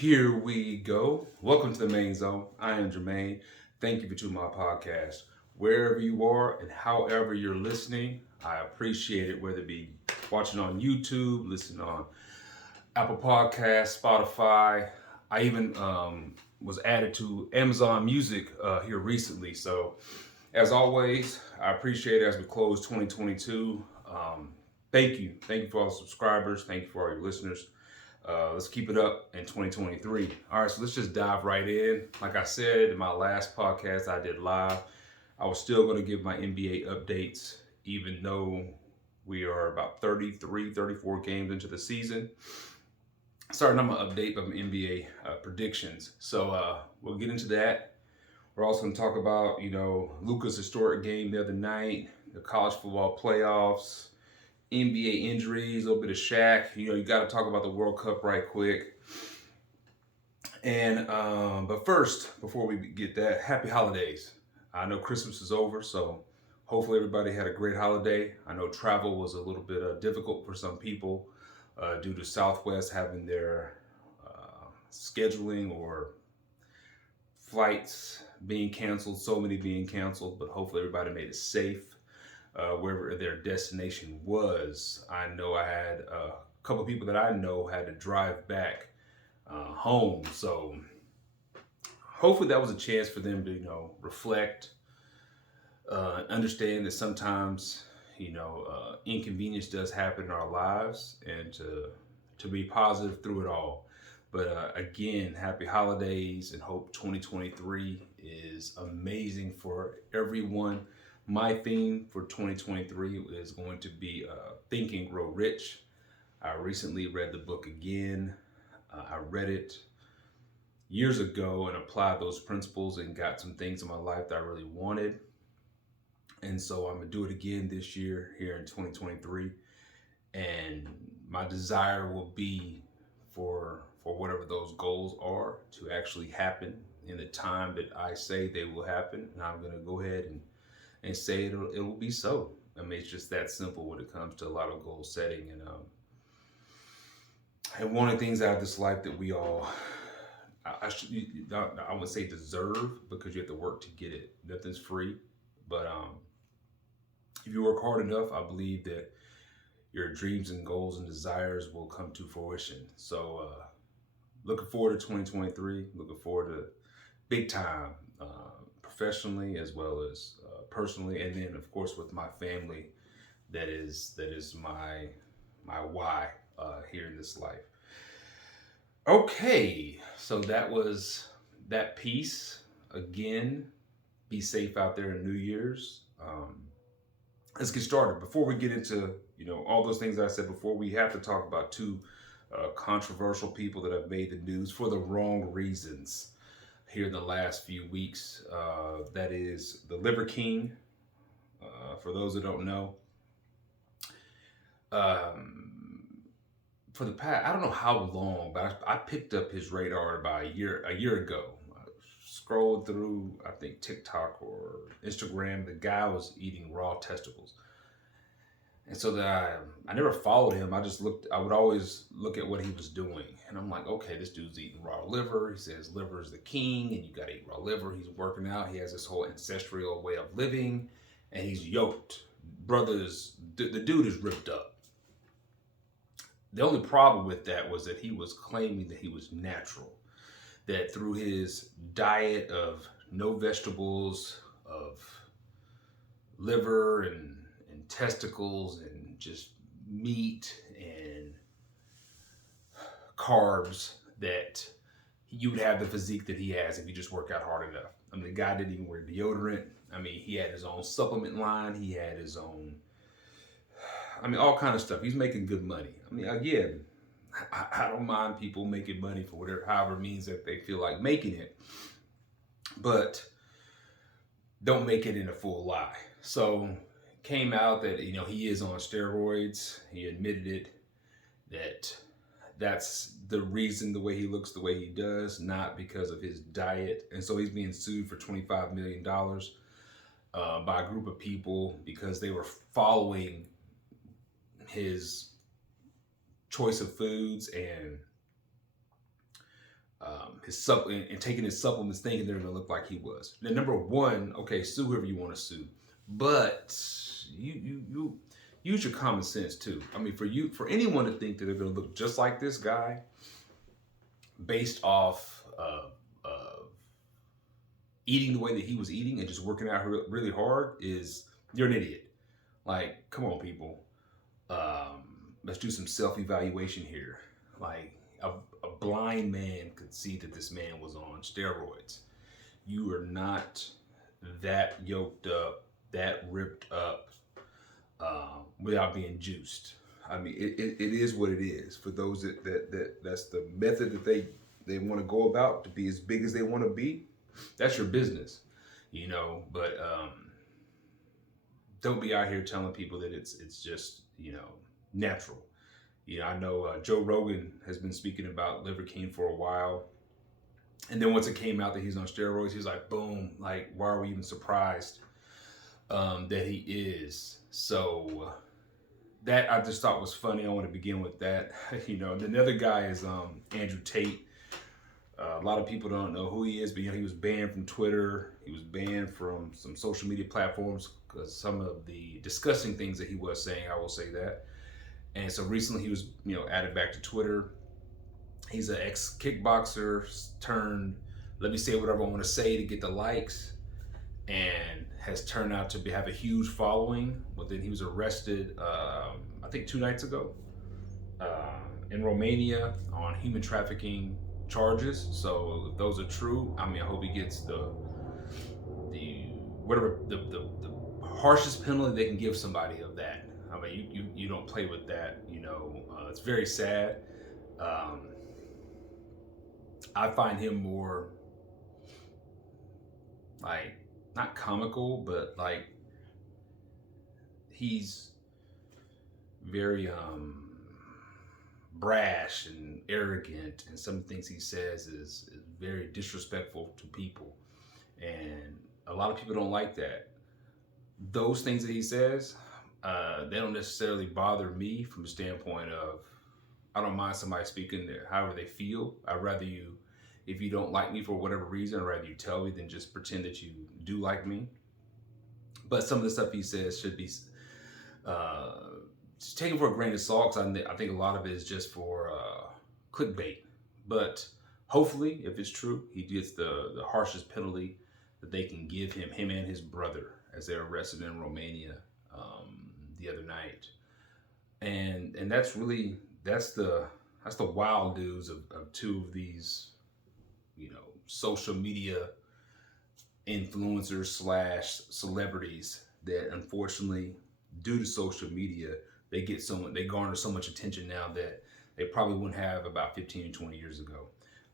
Here we go. Welcome to the main zone. I am Jermaine. Thank you for tuning my podcast. Wherever you are and however you're listening, I appreciate it. Whether it be watching on YouTube, listening on Apple Podcasts, Spotify. I even was added to Amazon Music here recently. So, as always, I appreciate it as we close 2022. Thank you for all the subscribers. Thank you for all your listeners. Let's keep it up in 2023. All right, so let's just dive right in. Like I said in my last podcast I did live, I was still going to give my NBA updates, even though we are about 33, 34 games into the season. Starting on my update of my NBA predictions. So we'll get into that. We're also going to talk about, Luka's historic game the other night, the college football playoffs, NBA injuries, a little bit of Shaq. You got to talk about the World Cup right quick. And but first, before we get that, happy holidays. I know Christmas is over, so hopefully everybody had a great holiday. I know travel was a little bit difficult for some people due to Southwest having their scheduling or flights being canceled, so many being canceled, but hopefully everybody made it safe wherever their destination was. I know I had a couple of people that I know had to drive back home, so hopefully that was a chance for them to reflect, understand that sometimes inconvenience does happen in our lives, and to be positive through it all. But again, happy holidays, and hope 2023 is amazing for everyone. My theme for 2023 is going to be Think and Grow Rich. I recently read the book again. I read it years ago and applied those principles and got some things in my life that I really wanted. And so I'm going to do it again this year here in 2023. And my desire will be for whatever those goals are to actually happen in the time that I say they will happen. And I'm going to go ahead and say it will be so. I mean, it's just that simple when it comes to a lot of goal setting. And one of the things out of this life that we all, I would say deserve, because you have to work to get it. Nothing's free. But if you work hard enough, I believe that your dreams and goals and desires will come to fruition. So looking forward to 2023, looking forward to big time, professionally as well as personally, and then of course with my family. That is my why here in this life. Okay, so that was that piece. Again, be safe out there in New Year's. Let's get started. Before we get into all those things I said before, we have to talk about two controversial people that have made the news for the wrong reasons here in the last few weeks. That is the LiverKing. For those that don't know, for the past, I don't know how long, but I picked up his radar about a year ago. Scrolled through, I think, TikTok or Instagram. The guy was eating raw testicles. And so that I never followed him. I would always look at what he was doing. And I'm like, okay, this dude's eating raw liver. He says liver is the king and you got to eat raw liver. He's working out. He has this whole ancestral way of living and he's yoked. The dude is ripped up. The only problem with that was that he was claiming that he was natural. That through his diet of no vegetables, of liver and testicles and just meat and carbs, that you would have the physique that he has if you just work out hard enough. I mean, the guy didn't even wear deodorant. I mean, he had his own supplement line. He had his own, all kind of stuff. He's making good money. I mean, again, I don't mind people making money for however means that they feel like making it, but don't make it in a full lie. So came out that he is on steroids. He admitted it, that's the reason the way he looks the way he does, not because of his diet. And so he's being sued for $25 million by a group of people because they were following his choice of foods and and taking his supplements, thinking they're going to look like he was. Now, number one, okay, sue whoever you want to sue, but you use your common sense too. I mean, for anyone to think that they're going to look just like this guy, based off eating the way that he was eating and just working out really hard, is you're an idiot. Like, come on, people. Let's do some self-evaluation here. Like, a blind man could see that this man was on steroids. You are not that yoked up, that ripped up, without being juiced. I mean, it is what it is. For those that's the method that they want to go about to be as big as they want to be. That's your business, you know. But don't be out here telling people that it's just, you know, natural. You know, I know Joe Rogan has been speaking about LiverKing for a while, and then once it came out that he's on steroids, he was like, boom, like, why are we even surprised that he is? So that I just thought was funny. I want to begin with that. You know, and then the other guy is Andrew Tate. A lot of people don't know who he is, but you know, he was banned from Twitter. He was banned from some social media platforms because some of the disgusting things that he was saying. I will say that. And so recently he was, you know, added back to Twitter. He's an ex-kickboxer turned, let me say whatever I want to say to get the likes, and has turned out to have a huge following. But then he was arrested, I think 2 nights ago, in Romania on human trafficking charges. So if those are true, I mean, I hope he gets the harshest penalty they can give somebody of that. I mean, you don't play with that, you know. It's very sad. I find him more like, not comical, but like, he's very brash and arrogant, and some things he says is very disrespectful to people, and a lot of people don't like that. Those things that he says, they don't necessarily bother me from the standpoint of, I don't mind somebody speaking however they feel. I'd rather you, if you don't like me for whatever reason, I'd rather you tell me than just pretend that you do like me. But some of the stuff he says should be taken for a grain of salt, because I think a lot of it is just for clickbait. But hopefully, if it's true, he gets the harshest penalty that they can give him and his brother, as they're arrested in Romania the other night. And that's really, that's the wild news of 2 of these, you know, social media influencers / celebrities that, unfortunately, due to social media, they garner so much attention now that they probably wouldn't have about 15 and 20 years ago.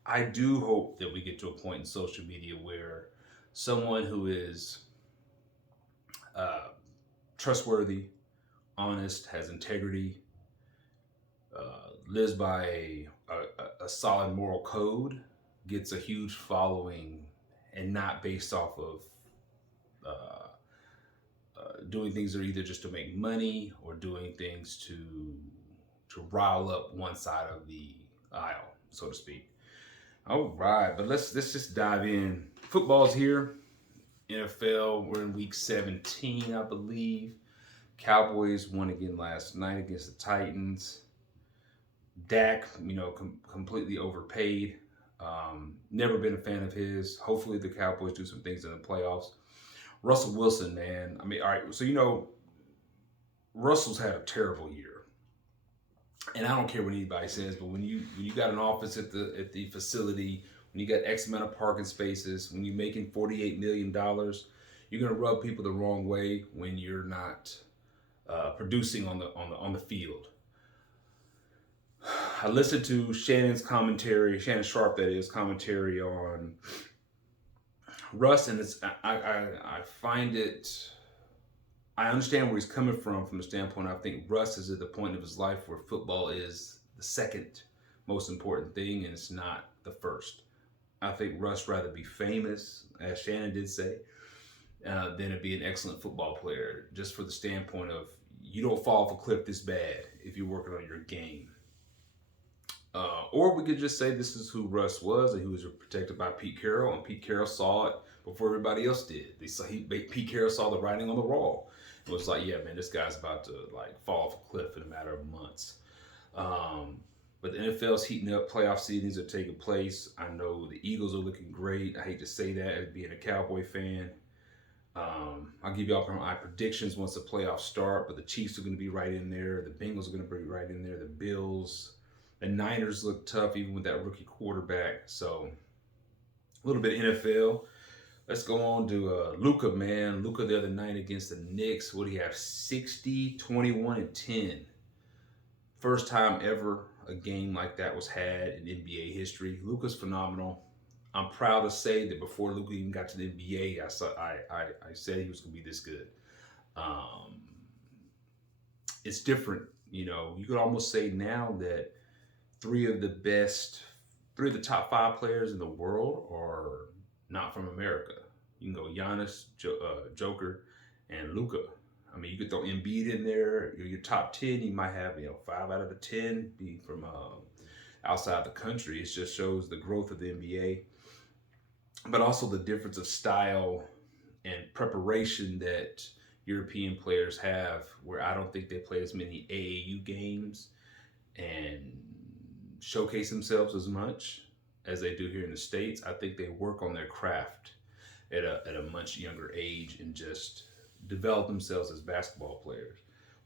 I do hope that we get to a point in social media where someone who is trustworthy, honest, has integrity, lives by a solid moral code, gets a huge following, and not based off of doing things that are either just to make money or doing things to rile up one side of the aisle, so to speak. All right, but let's just dive in. Football's here. NFL, we're in week 17, I believe. Cowboys won again last night against the Titans. Dak, you know, completely overpaid. Never been a fan of his. Hopefully the Cowboys do some things in the playoffs. Russell Wilson, man. I mean, all right, so, you know, Russell's had a terrible year. And I don't care what anybody says, but when you got an office at the facility, when you got X amount of parking spaces, when you're making $48 million, you're gonna rub people the wrong way when you're not producing on the field. I listened to Shannon's commentary, Shannon Sharp, that is, commentary on Russ, and I find it. I understand where he's coming from the standpoint. I think Russ is at the point of his life where football is the second most important thing, and it's not the first. I think Russ rather be famous, as Shannon did say, than to be an excellent football player, just for the standpoint of, you don't fall off a cliff this bad if you're working on your game. Or we could just say this is who Russ was, and he was protected by Pete Carroll, and Pete Carroll saw it before everybody else did. Pete Carroll saw the writing on the wall. It was like, yeah, man, this guy's about to like fall off a cliff in a matter of months. Um, but the NFL's heating up. Playoff seedings are taking place. I know the Eagles are looking great. I hate to say that as being a Cowboy fan. I'll give y'all my predictions once the playoffs start, but the Chiefs are going to be right in there. The Bengals are going to be right in there. The Bills, the Niners look tough even with that rookie quarterback. So a little bit of NFL. Let's go on to Luka, man. Luka the other night against the Knicks. What do you have? 60, 21, and 10. First time ever a game like that was had in NBA history. Luka's phenomenal. I'm proud to say that before Luka even got to the NBA, I said he was going to be this good. Um, it's different. You know, you could almost say now that three of the top five players in the world are not from America. You can go Giannis, Joker, and Luka. I mean, you could throw Embiid in there. Your top 10, you might have 5 out of the 10 be from outside the country. It just shows the growth of the NBA, but also the difference of style and preparation that European players have, where I don't think they play as many AAU games and showcase themselves as much as they do here in the States. I think they work on their craft at a much younger age and just develop themselves as basketball players.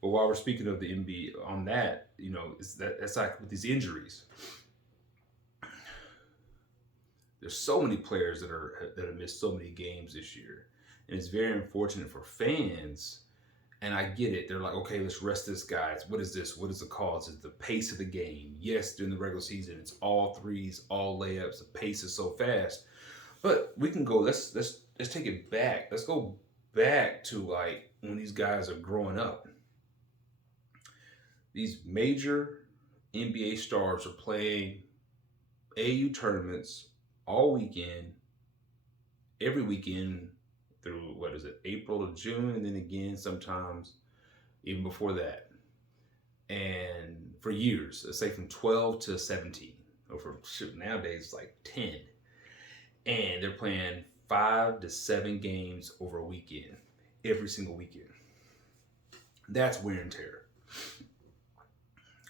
But while we're speaking of the NBA on that, that's like with these injuries. There's so many players that have missed so many games this year, and it's very unfortunate for fans. And I get it. They're like, okay, let's rest this guy. What is this? What is the cause? It's the pace of the game. Yes, during the regular season, it's all threes, all layups. The pace is so fast. But we can go. Let's take it back. Let's go back to like when these guys are growing up. These major NBA stars are playing AU tournaments all weekend, every weekend through April to June, and then again sometimes even before that. And for years, let's say from 12 to 17, or for nowadays like 10. And they're playing 5 to 7 games over a weekend, every single weekend. That's wear and tear.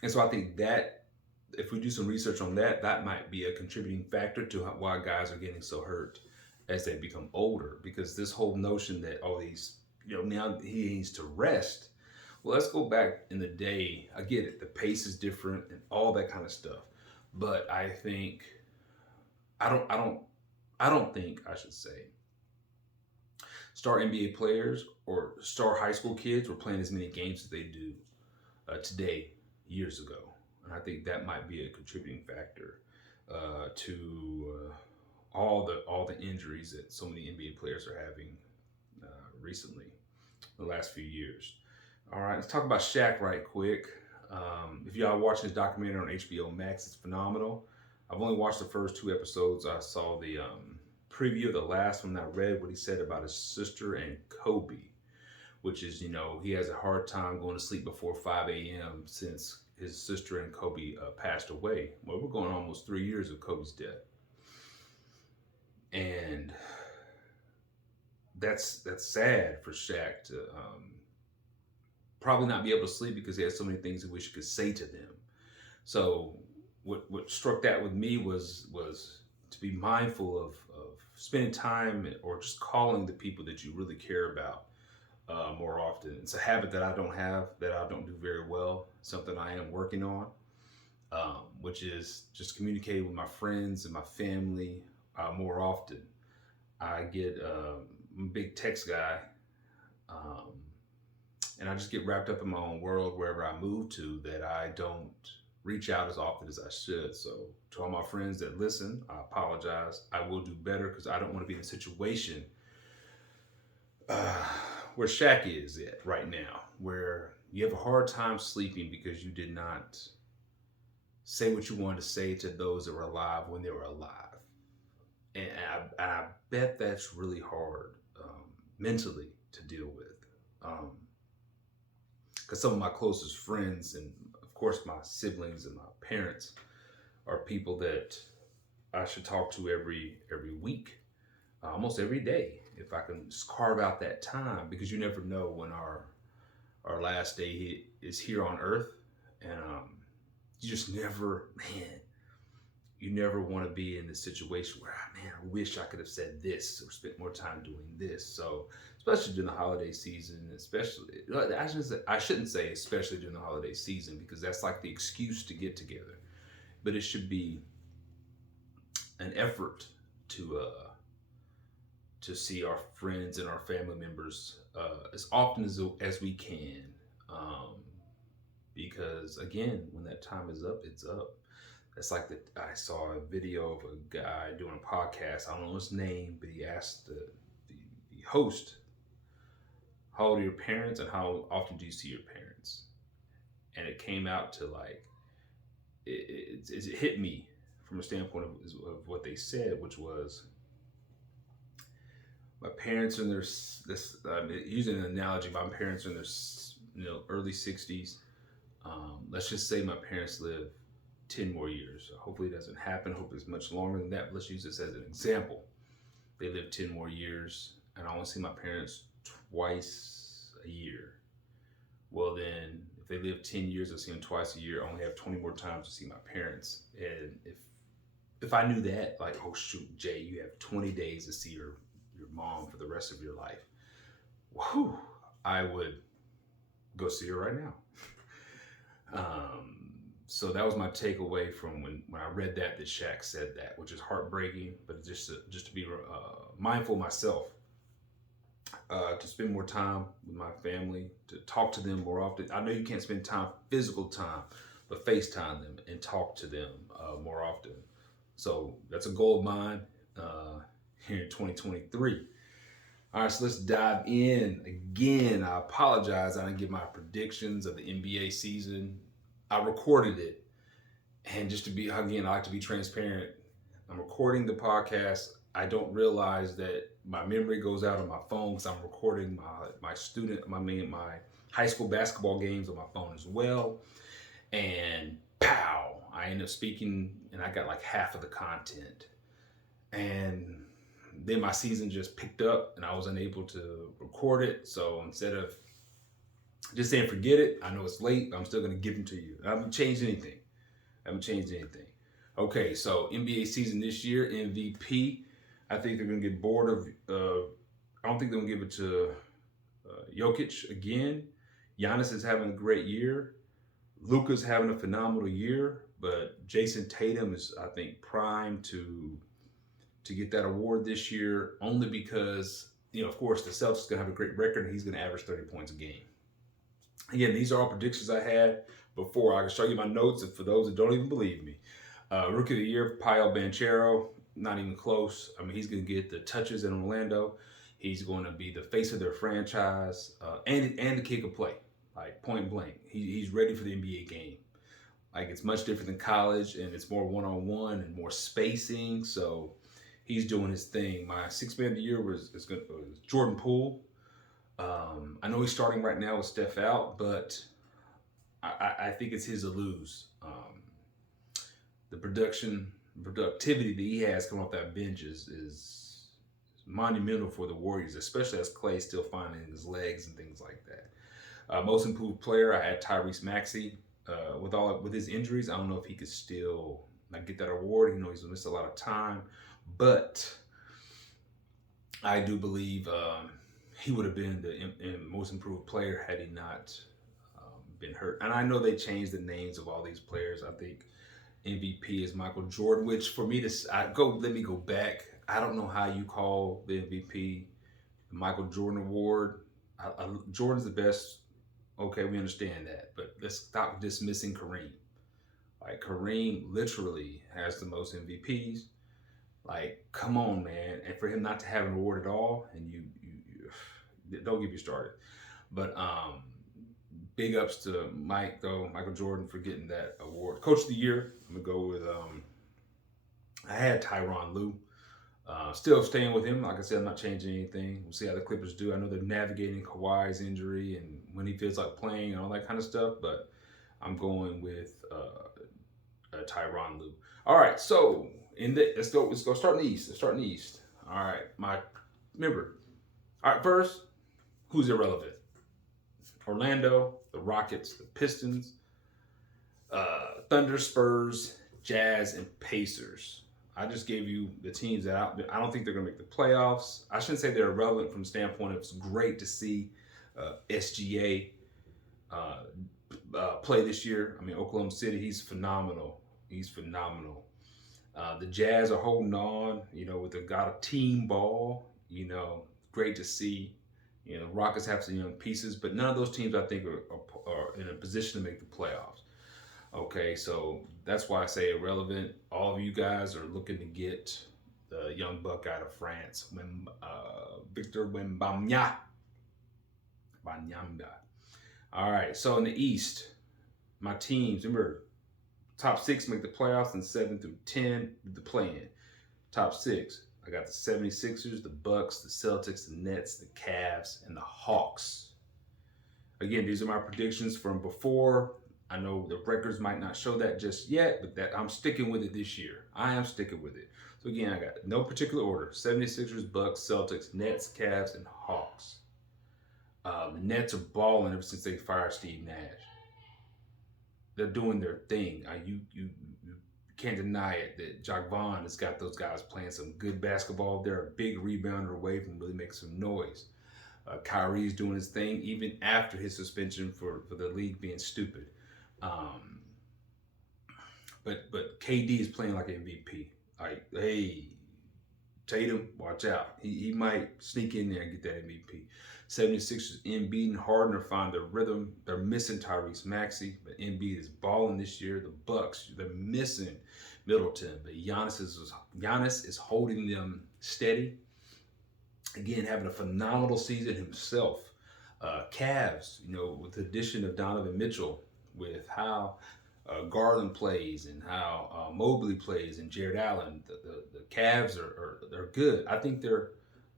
And so I think that if we do some research on that, that might be a contributing factor to why guys are getting so hurt as they become older. Because this whole notion that now he needs to rest. Well, let's go back in the day. I get it. The pace is different and all that kind of stuff. But I think I don't think I should say star NBA players or star high school kids were playing as many games as they do today, years ago. And I think that might be a contributing factor to all the injuries that so many NBA players are having recently, the last few years. All right, let's talk about Shaq right quick. If y'all watching this documentary on HBO Max, it's phenomenal. I've only watched the first 2 episodes. I saw the preview of the last one. I read what he said about his sister and Kobe, which is, he has a hard time going to sleep before 5 a.m. since his sister and Kobe passed away. Well, we're going almost 3 years of Kobe's death. And that's sad for Shaq to probably not be able to sleep because he has so many things he wish he could say to them. So what struck that with me was to be mindful of spending time or just calling the people that you really care about more often. It's a habit that I don't have, that I don't do very well, something I am working on, which is just communicating with my friends and my family more often. I get I'm a big text guy, and I just get wrapped up in my own world wherever I move to, that I don't reach out as often as I should. So to all my friends that listen, I apologize. I will do better because I don't want to be in a situation where Shaq is at right now, where you have a hard time sleeping because you did not say what you wanted to say to those that were alive when they were alive. And I bet that's really hard mentally to deal with. Because some of my closest friends, and of course my siblings and my parents, are people that I should talk to every week, almost every day, if I can just carve out that time, because you never know when our last day is here on Earth, and you just never, man, you never want to be in this situation where, man, I wish I could have said this or spent more time doing this. So, especially during the holiday season, especially, I shouldn't say especially during the holiday season, because that's like the excuse to get together. But it should be an effort to see our friends and our family members as often as we can, um, because again, when that time is up, it's up. It's like I saw a video of a guy doing a podcast. I don't know his name, but he asked the host, "How old are your parents, and how often do you see your parents?" And it came out to like it hit me from a standpoint of what they said, which was, my parents are in their this using an analogy. My parents are in their early 60s. Let's just say my parents live 10 more years. Hopefully it doesn't happen. Hopefully it's much longer than that. But let's use this as an example. They live 10 more years, and I only see my parents twice a year. Well, then, if they live 10 years, I see them twice a year. I only have 20 more times to see my parents. And if I knew that, like, oh shoot, Jay, you have 20 days to see your mom for the rest of your life, whew, I would go see her right now. So that was my takeaway from when I read that Shaq said that, which is heartbreaking, but just to be mindful myself, to spend more time with my family, to talk to them more often. I know you can't spend physical time, but FaceTime them and talk to them more often. So that's a goal of mine here in 2023. All right, so let's dive in. Again, I apologize. I didn't give my predictions of the NBA season. I recorded it. And just to be, again, I like to be transparent. I'm recording the podcast. I don't realize that my memory goes out on my phone, because I'm recording my high school basketball games on my phone as well. And pow, I end up speaking, and I got like half of the content. And then my season just picked up, and I was unable to record it. So instead of just saying forget it, I know it's late, but I'm still going to give them to you. I haven't changed anything. Okay, so NBA season this year, MVP. I think they're going to get bored of. I don't think they're going to give it to Jokic again. Giannis is having a great year. Luka's having a phenomenal year, but Jason Tatum is, I think, primed to get that award this year, only because, of course, the Celtics going to have a great record, and he's going to average 30 points a game. Again, these are all predictions I had before. I can show you my notes, and for those that don't even believe me. Rookie of the Year, Paolo Banchero, not even close. I mean, he's going to get the touches in Orlando. He's going to be the face of their franchise, and the kid can play, like point blank. He's ready for the NBA game. Like, it's much different than college, and it's more one-on-one and more spacing. So he's doing his thing. My sixth man of the year was Jordan Poole. I know he's starting right now with Steph out, but I think it's his to lose. The productivity that he has coming off that bench is monumental for the Warriors, especially as Clay's still finding his legs and things like that. Most improved player, I had Tyrese Maxey. With his injuries, I don't know if he could still get that award. He's missed a lot of time, but I do believe he would have been the most improved player had he not been hurt. And I know they changed the names of all these players. I think MVP is Michael Jordan, which for me, let me go back. I don't know how you call the MVP the Michael Jordan Award. Jordan's the best. Okay, we understand that, but let's stop dismissing Kareem. Like, Kareem literally has the most MVPs. Like, come on, man. And for him not to have an award at all, and you don't get me started. But big ups to Michael Jordan, for getting that award. Coach of the Year, I'm gonna go with I had Tyronn Lue. Still staying with him. Like I said, I'm not changing anything. We'll see how the Clippers do. I know they're navigating Kawhi's injury and when he feels like playing and all that kind of stuff, but I'm going with Tyronn Lue. All right, so let's go start in the East. Let's start in the East. All right, remember. All right, first, who's irrelevant? Orlando, the Rockets, the Pistons, Thunder, Spurs, Jazz, and Pacers. I just gave you the teams that I don't think they're going to make the playoffs. I shouldn't say they're irrelevant from the standpoint of it's great to see SGA play this year. I mean, Oklahoma City, he's phenomenal. He's phenomenal. The Jazz are holding on, with a got a team ball, great to see. The Rockets have some young pieces, but none of those teams I think are in a position to make the playoffs. Okay, so that's why I say irrelevant. All of you guys are looking to get the young buck out of France, Victor Wembanyama. All right, so in the East, my teams, remember, top 6 make the playoffs and 7 through 10 the play-in. Top 6, I got the 76ers, the Bucks, the Celtics, the Nets, the Cavs, and the Hawks. Again, these are my predictions from before. I know the records might not show that just yet, but that I'm sticking with it this year. I am sticking with it. So again, I got no particular order. 76ers, Bucks, Celtics, Nets, Cavs, and Hawks. The Nets are balling ever since they fired Steve Nash. They're doing their thing. You can't deny it that Jacques Vaughn has got those guys playing some good basketball. They're a big rebounder away from really making some noise. Kyrie's doing his thing even after his suspension for the league being stupid. But KD is playing like MVP. Like, hey, Tatum, watch out. He might sneak in there and get that MVP. 76ers, Embiid and Harden are finding their rhythm. They're missing Tyrese Maxey, but Embiid is balling this year. The Bucks, they're missing Middleton, but Giannis is holding them steady. Again, having a phenomenal season himself. Cavs, with the addition of Donovan Mitchell, with how Garland plays and how Mobley plays and Jared Allen, the Cavs they're good. I think they're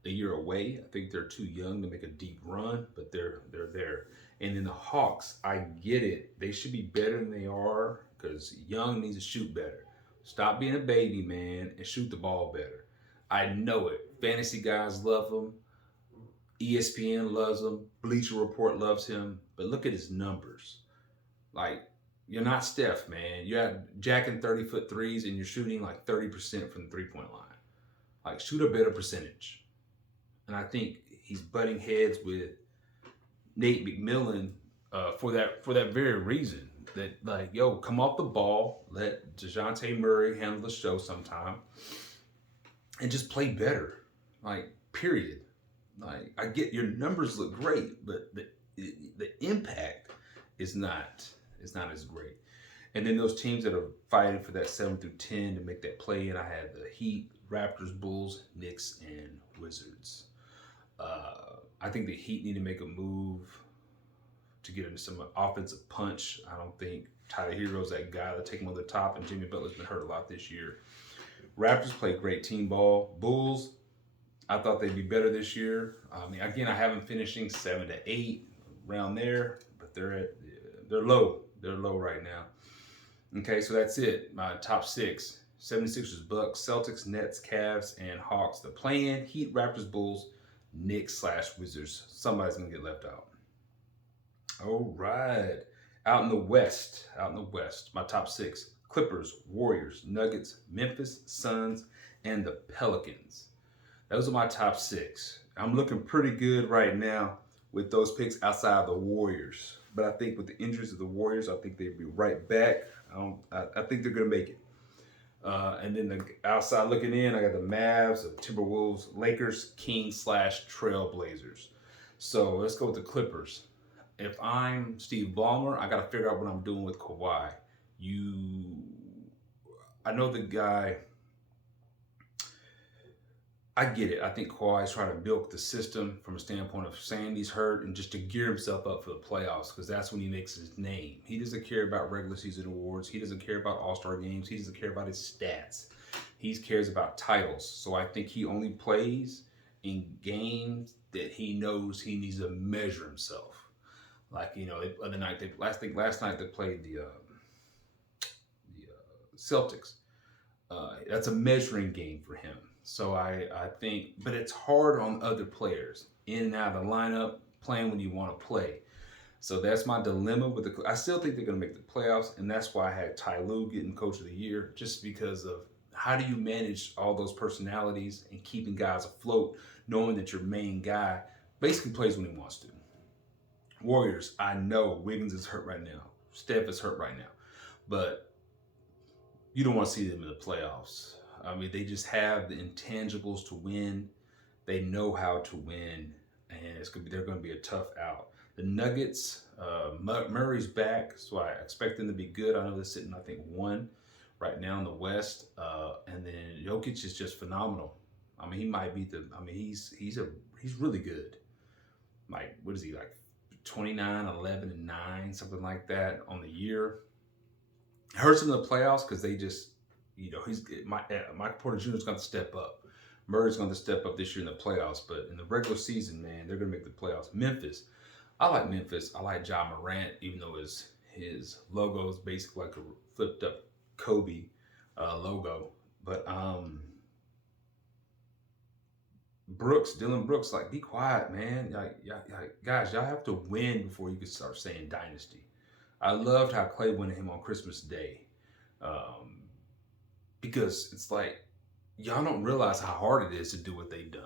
a year away. I think they're too young to make a deep run, but they're there. And then the Hawks, I get it. They should be better than they are because Young needs to shoot better. Stop being a baby, man, and shoot the ball better. I know it. Fantasy guys love him. ESPN loves him. Bleacher Report loves him. But look at his numbers. Like, you're not Steph, man. You're jacking 30-foot threes and you're shooting like 30% from the three-point line. Like, shoot a better percentage. And I think he's butting heads with Nate McMillan for that very reason. That, like, yo, come off the ball, let DeJounte Murray handle the show sometime, and just play better. Like, period. Like, I get your numbers look great, but the impact is not as great. And then those teams that are fighting for that 7 through 10 to make that play in, I had the Heat, Raptors, Bulls, Knicks, and Wizards. I think the Heat need to make a move to get into some offensive punch. I don't think Tyler Hero's that guy to take him over the top, and Jimmy Butler's been hurt a lot this year. Raptors play great team ball. Bulls, I thought they'd be better this year. I mean, again, I have them finishing 7 to 8 around there, but they're low. They're low right now. Okay, so that's it. My top 6: 76ers, Bucks, Celtics, Nets, Cavs, and Hawks. The play-in: Heat, Raptors, Bulls, Knicks/Wizards. Somebody's gonna get left out. All right. Out in the West, my top 6: Clippers, Warriors, Nuggets, Memphis, Suns, and the Pelicans. Those are my top 6. I'm looking pretty good right now with those picks outside of the Warriors. But I think with the injuries of the Warriors, I think they'd be right back. I think they're going to make it. And then the outside looking in, I got the Mavs, the Timberwolves, Lakers, Kings/Trailblazers. So let's go with the Clippers. If I'm Steve Ballmer, I got to figure out what I'm doing with Kawhi. I know the guy. I get it. I think Kawhi's trying to milk the system from a standpoint of saying he's hurt and just to gear himself up for the playoffs, because that's when he makes his name. He doesn't care about regular season awards. He doesn't care about all-star games. He doesn't care about his stats. He cares about titles. So I think he only plays in games that he knows he needs to measure himself. Like, last night they played the Celtics. That's a measuring game for him. So I think, but it's hard on other players in and out of the lineup, playing when you want to play. So that's my dilemma with the. I still think they're going to make the playoffs, and that's why I had Ty Lue getting Coach of the Year, just because of how do you manage all those personalities and keeping guys afloat, knowing that your main guy basically plays when he wants to. Warriors, I know Wiggins is hurt right now, Steph is hurt right now, but you don't want to see them in the playoffs. I mean, they just have the intangibles to win. They know how to win, and they're going to be a tough out. The Nuggets, Murray's back, so I expect them to be good. I know they're sitting, I think, one right now in the West, and then Jokic is just phenomenal. I mean, he might be the. I mean, he's really good. Like, what is he like? 29, 11, and 9, something like that on the year. It hurts him in the playoffs because they just, Michael Porter Jr. is going to step up. Murray's going to step up this year in the playoffs, but in the regular season, man, they're going to make the playoffs. Memphis, I like Memphis. I like Ja Morant, even though his logo is basically like a flipped up Kobe logo. But Dylan Brooks, like, be quiet, man. Guys, y'all have to win before you can start saying dynasty. I loved how Clay went at him on Christmas Day, because it's like y'all don't realize how hard it is to do what they've done.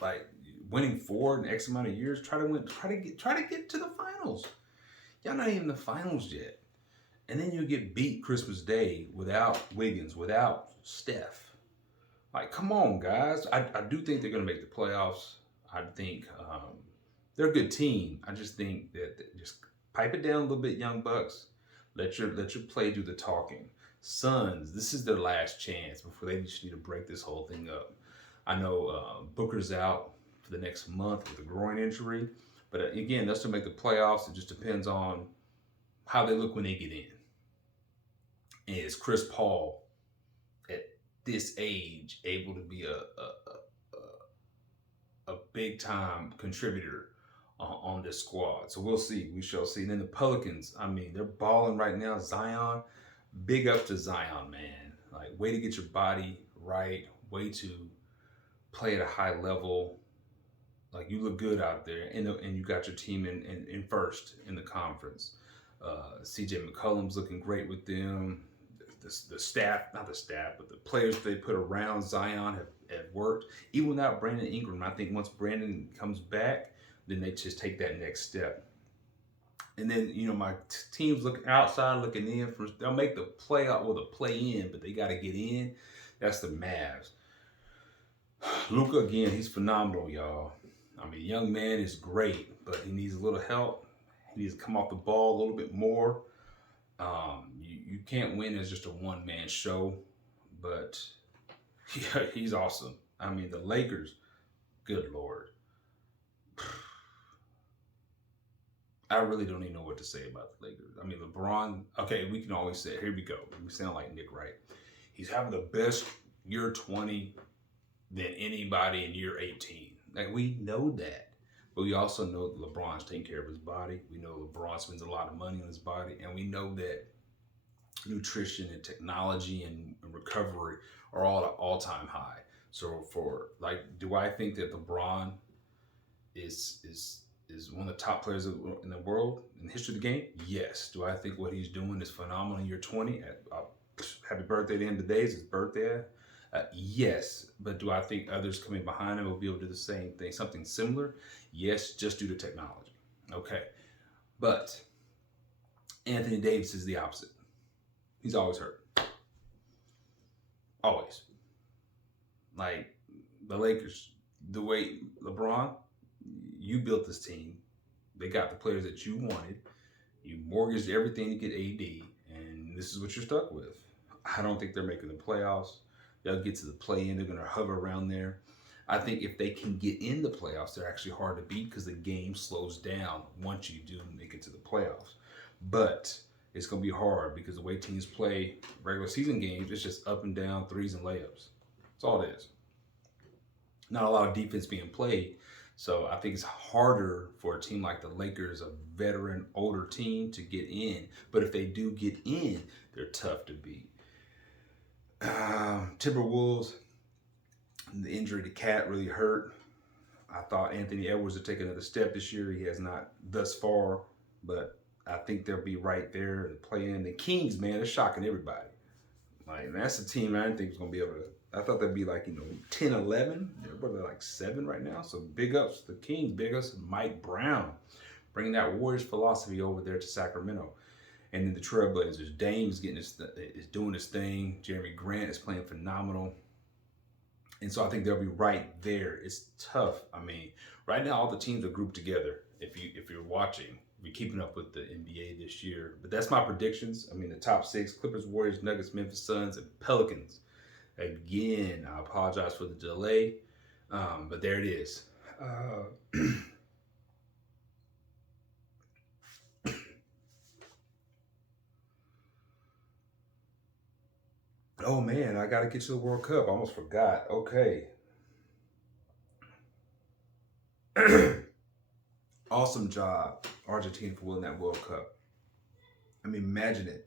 Like winning 4 in X amount of years, try to get to the finals. Y'all not even in the finals yet, and then you get beat Christmas Day without Wiggins, without Steph. Like, come on, guys. I do think they're going to make the playoffs. I think they're a good team. I just think that just pipe it down a little bit, Young Bucks. Let your play do the talking. Suns, this is their last chance before they just need to break this whole thing up. I know Booker's out for the next month with a groin injury, but again, they'll still make the playoffs. It just depends on how they look when they get in. And is Chris Paul at this age able to be a big time contributor on this squad? So we'll see. We shall see. And then the Pelicans, I mean, they're balling right now. Zion, big up to Zion, man. Like, way to get your body right. Way to play at a high level. Like, you look good out there. And you got your team in first in the conference. CJ McCollum's looking great with them. The staff, not the staff, but the players they put around Zion have worked. Even without Brandon Ingram, I think once Brandon comes back, then they just take that next step. And then, my teams look outside looking in. They'll make the playout or the play in, but they got to get in. That's the Mavs. Luka, again, he's phenomenal, y'all. I mean, young man is great, but he needs a little help. He needs to come off the ball a little bit more. You can't win as just a one-man show, but yeah, he's awesome. I mean, the Lakers, good Lord. I really don't even know what to say about the Lakers. I mean, LeBron, okay, we can always say, here we go. We sound like Nick Wright. He's having the best year 20 than anybody in year 18. Like, we know that. But we also know that LeBron's taking care of his body. We know LeBron spends a lot of money on his body. And we know that nutrition and technology and recovery are all at an all-time high. So do I think that LeBron is one of the top players in the world, in the history of the game? Yes. Do I think what he's doing is phenomenal in year 20? Happy birthday to him today. Is his birthday. Yes. But do I think others coming behind him will be able to do the same thing, something similar? Yes, just due to technology. Okay. But Anthony Davis is the opposite. He's always hurt. Always. Like the Lakers, the way LeBron, you built this team. They got the players that you wanted. You mortgaged everything to get AD, and this is what you're stuck with. I don't think they're making the playoffs. They'll get to the play-in. They're going to hover around there. I think if they can get in the playoffs, they're actually hard to beat because the game slows down once you do make it to the playoffs. But it's going to be hard because the way teams play regular season games, it's just up and down, threes and layups. That's all it is. Not a lot of defense being played. So I think it's harder for a team like the Lakers, a veteran, older team, to get in. But if they do get in, they're tough to beat. Timberwolves, the injury to Cat really hurt. I thought Anthony Edwards would take another step this year. He has not thus far, but I think they'll be right there to play in. The Kings, man, they're shocking everybody. Like, that's a team I didn't think was going to be able to. I thought they'd be like, 10, 11. They're like 7 right now. So big ups to the Kings, big ups to Mike Brown, bringing that Warriors philosophy over there to Sacramento. And then the Trailblazers, Dame is doing his thing. Jeremy Grant is playing phenomenal. And so I think they'll be right there. It's tough. I mean, right now all the teams are grouped together. If you're watching, you're keeping up with the NBA this year. But that's my predictions. I mean, the top 6: Clippers, Warriors, Nuggets, Memphis Suns, and Pelicans. Again, I apologize for the delay, but there it is. Oh man, I gotta get to the World Cup. I almost forgot. Okay. Awesome job, Argentina, for winning that World Cup. I mean, imagine it.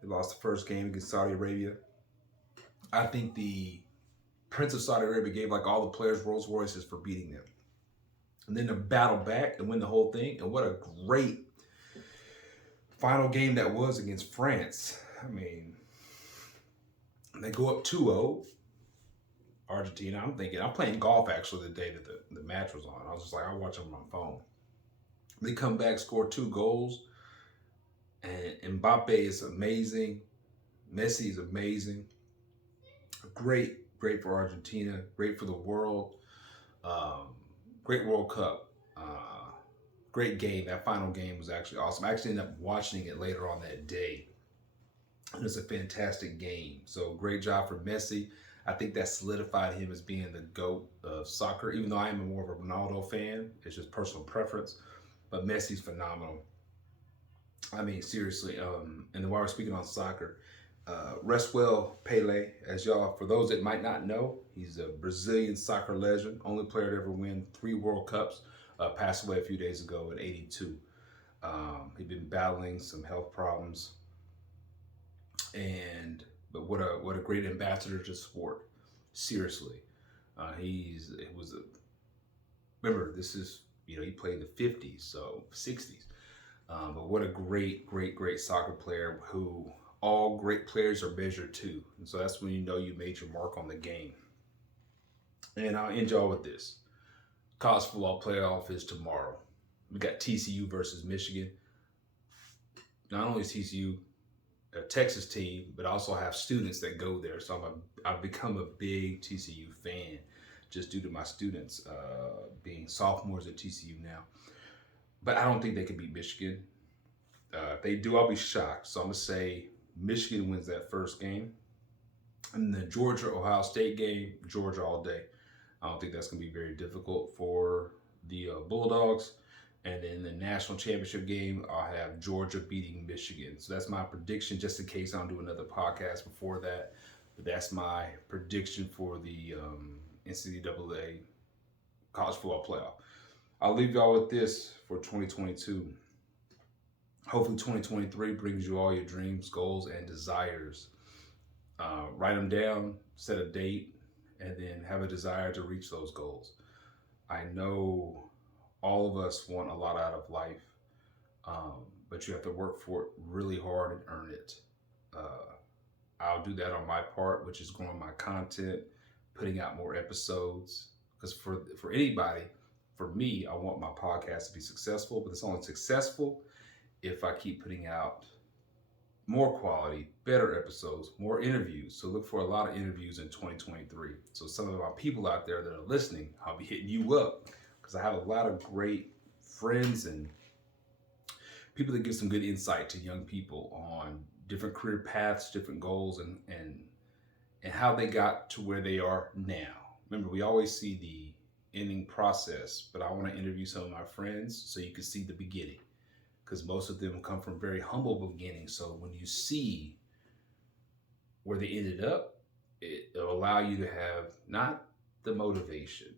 They lost the first game against Saudi Arabia. I think the Prince of Saudi Arabia gave like all the players Rolls Royces for beating them. And then to battle back and win the whole thing. And what a great final game that was against France. I mean, they go up 2-0. Argentina. I'm playing golf actually the day that the match was on. I was just like, I'll watch it on my phone. They come back, score 2 goals. And Mbappe is amazing. Messi is amazing. Great for Argentina. Great for the world. Great World Cup. Great game. That final game was actually awesome. I actually ended up watching it later on that day. And it's a fantastic game. So great job for Messi. I think that solidified him as being the GOAT of soccer, even though I am more of a Ronaldo fan. It's just personal preference. But Messi's phenomenal. I mean, seriously. And then while we're speaking on soccer, rest well, Pele. As y'all, for those that might not know, he's a Brazilian soccer legend. Only player to ever win 3 World Cups. Passed away a few days ago at 82. He'd been battling some health problems. But what a great ambassador to sport. Seriously. Remember, this is, he played in the 50s, so 60s. But what a great soccer player who all great players are measured to. And so that's when you know you made your mark on the game. And I'll end y'all with this. College football playoff is tomorrow. We got TCU versus Michigan. Not only is TCU a Texas team, but I also have students that go there. So I've become a big TCU fan just due to my students being sophomores at TCU now. But I don't think they can beat Michigan. If they do, I'll be shocked. So I'm going to say Michigan wins that first game. And the Georgia-Ohio State game, Georgia all day. I don't think that's going to be very difficult for the Bulldogs. And then the national championship game, I'll have Georgia beating Michigan. So that's my prediction, just in case I don't do another podcast before that. But that's my prediction for the NCAA college football playoff. I'll leave y'all with this for 2022. Hopefully 2023 brings you all your dreams, goals, and desires. Write them down, set a date, and then have a desire to reach those goals. I know all of us want a lot out of life, but you have to work for it really hard and earn it. I'll do that on my part, which is growing my content, putting out more episodes. Because for anybody, for me, I want my podcast to be successful, but it's only successful if I keep putting out more quality, better episodes, more interviews. So look for a lot of interviews in 2023. So some of my people out there that are listening, I'll be hitting you up because I have a lot of great friends and people that give some good insight to young people on different career paths, different goals, and how they got to where they are now. Remember, we always see the ending process, but I want to interview some of my friends so you can see the beginning, because most of them come from very humble beginnings. So when you see where they ended up, it'll allow you to have not the motivation,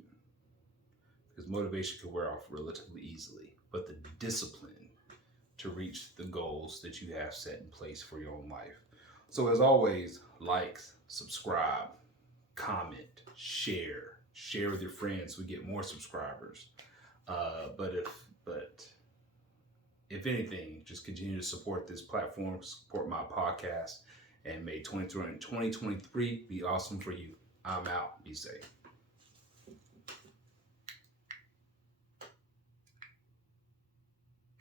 because motivation can wear off relatively easily, but the discipline to reach the goals that you have set in place for your own life. So as always, like, subscribe, comment, share with your friends. So we get more subscribers. But if anything, just continue to support this platform, support my podcast, and may 2023 be awesome for you. I'm out. Be safe.